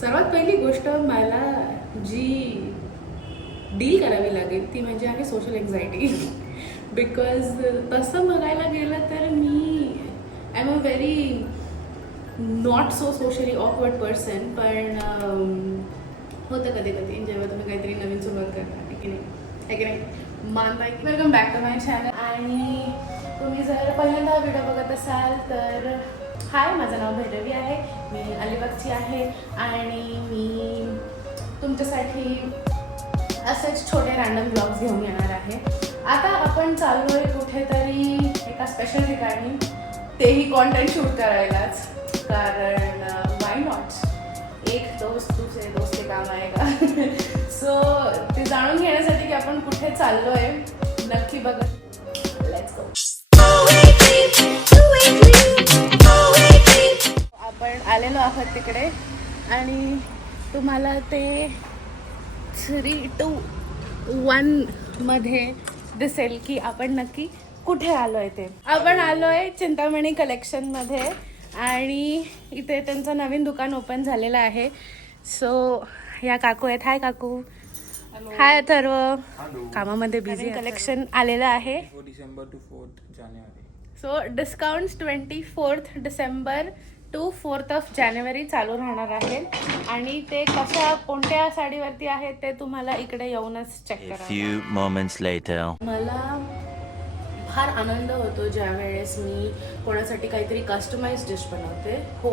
सर्वात पहिली गोष्ट मला जी डील करावी लागेल ती म्हणजे आहे सोशल एन्झायटी. बिकॉज तसं बघायला गेलं तर मी I am a very not so socially awkward person. पण होतं कधी कधी जेव्हा तुम्ही काहीतरी नवीन सुरुवात करता, आहे की नाही, आहे की नाही. मानताय की welcome back to my channel. आणि तुम्ही जर पहिल्यांदा व्हिडिओ बघत असाल तर हाय, माझं नाव भैरवी आहे, मी अलिबागची आहे आणि मी तुमच्यासाठी असेच छोटे रॅन्डम ब्लॉग्स घेऊन येणार आहे. आता आपण चालू आहे कुठेतरी एका स्पेशल ठिकाणी, तेही कॉन्टेंट शूट करायलाच. कारण वाय नॉट, एक दोस्त दुसरे दोस्त के काम आहे का. सो ते जाणून घेण्यासाठी की आपण कुठे चाललो आहे नक्की बघा. Let's go. आपण आलेलो आहोत तिकडे आणि तुम्हाला ते 3, 2, 1 मध्ये दिसेल की आपण नक्की कुठे आलो आहे. ते आपण आलो आहे चिंतामणी कलेक्शनमध्ये आणि इथे त्यांचं नवीन दुकान ओपन झालेलं आहे. सो या काकू आहेत. हाय काकू. हाय अथर्व. कामामध्ये बिझी. कलेक्शन आलेलं आहे डिसेंबर टू 4th जानेवारी. So discounts 24th December to 4th जानेवारी चालू राहणार आहे. आणि ते कोणत्या साडीवरती आहेत ते तुम्हाला इकडे येऊनच चेक करा. मला फार आनंद होतो ज्या वेळेस मी कोणासाठी काहीतरी कस्टमाइज डिश बनवते. हो,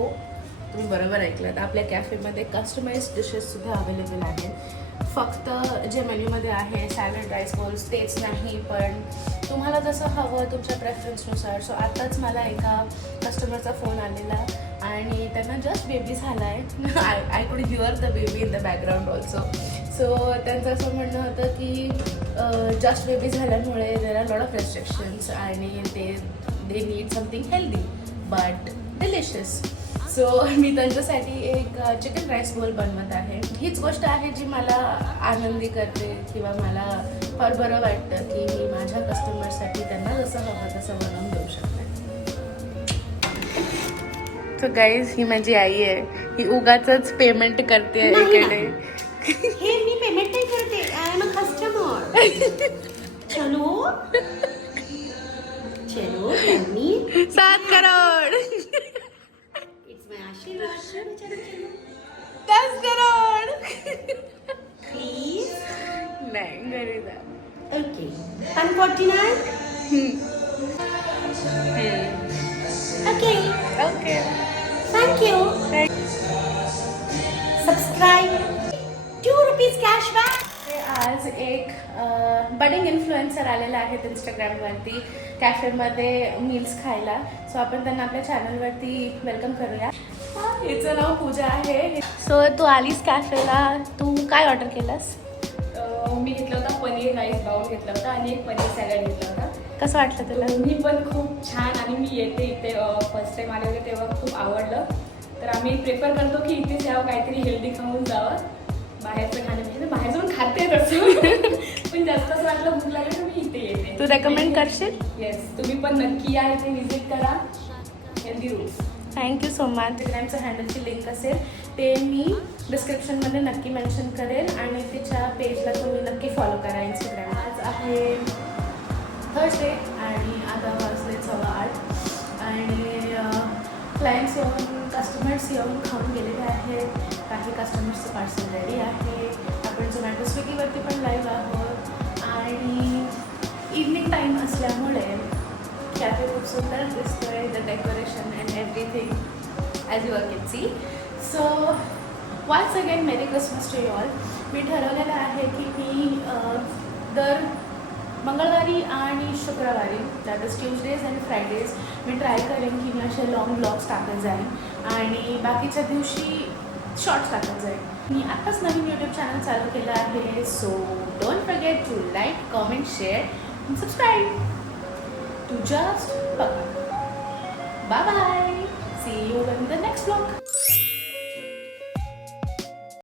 तुम्ही बरोबर ऐकलात, आपल्या कॅफेमध्ये कस्टमाइज डिशेससुद्धा अवेलेबल आहेत. फक्त जे मेन्यूमध्ये आहे सॅलड, राईस बॉल्स तेच नाही, पण तुम्हाला जसं हवं तुमच्या प्रेफरन्सनुसार. सो आत्ताच मला एका कस्टमरचा फोन आलेला आणि त्यांना जस्ट बेबी झाला आहे. I could hear the baby in the background also. So त्यांचं असं म्हणणं होतं की जस्ट बेबी झाल्यामुळे there are lot of restrictions आणि they need something healthy but delicious. So मी त्यांच्यासाठी एक चिकन राईस बोल बनवत आहे. हीच गोष्ट आहे जी मला आनंदी करते किंवा मला फार बरं वाटतं की मी माझ्या कस्टमरसाठी त्यांना जसं हवं तसं बनवून देऊ शकते. सो गाईज, ही माझी आई आहे. ही उगाचच पेमेंट करते इकडे. हे मी पेमेंट नाही करते, आय एम अ कस्टमर. चलो चलो मम्मी 7 करोड. इट्स माय आशीर्वाद. चलो चलो चलो 10 करोड. प्लीज. नाही, घरी जा. Okay 149. Okay okay, thank you. Subscribe. 2 rupees cashback. आज एक बडिंग इन्फ्लुएन्सर आलेला आहेत इंस्टाग्रामवरती कॅफेमध्ये मील्स खायला. सो आपण त्यांना आपल्या चॅनलवरती वेलकम करूया. हिचं नाव पूजा आहे. सो तू आलीस कॅफेला, तू काय ऑर्डर केलंस? मी घेतला होता पनीर राईस बाउल घेतला होता आणि एक पनीर सॅलड घेतला होता. कसं वाटलं तुला? मी पण खूप छान. आणि मी येते इथे फर्स्ट टाईम आले होते तेव्हा खूप आवडलं. तर आम्ही प्रेफर करतो की इथेच यावं, काहीतरी हेल्दी खाऊन जावं. बाहेरचं खाण्यापेक्षा बाहेर जाऊन खाते तसं पण जास्त असं वाटलं भूक लागली तर मी इथे येते. तू रेकमेंड करशील? येस, तुम्ही पण नक्की या इथे व्हिजिट करा. Healthy rules. Thank you so much. इंस्टाग्रामचं हँडलची लिंक असेल ते मी डिस्क्रिप्शनमध्ये नक्की मेन्शन करेन आणि तिच्या पेजला तुम्ही नक्की फॉलो करा इंस्टाग्राम. आज आहे थर्सडे आणि आता वाजले 8:15 आणि क्लायंट्स येऊन कस्टमर्स येऊन खाऊन गेलेले आहेत. काही कस्टमर्सचं पार्सल रेडी आहे. आपण झोमॅटो स्विगीवरती पण लाईव्ह आहोत आणि इव्हनिंग टाईम असल्यामुळे कॅफे खूप सुंदर दिसतोय. The decoration and everything as you are can see. So once again merry Christmas to you all. मी ठरवलेलं आहे की मी दर मंगळवारी आणि शुक्रवारी, that is Tuesdays and Fridays, मी ट्राय करेन की मी असे लॉंग ब्लॉग्स टाकत जाईन आणि बाकीच्या दिवशी शॉर्ट्स टाकत जाईन. मी आत्ताच नवीन यूट्यूब चॅनल चालू केलं आहे. So don't forget to like, comment, share and subscribe to just बघा. Bye bye. See you in the next blog.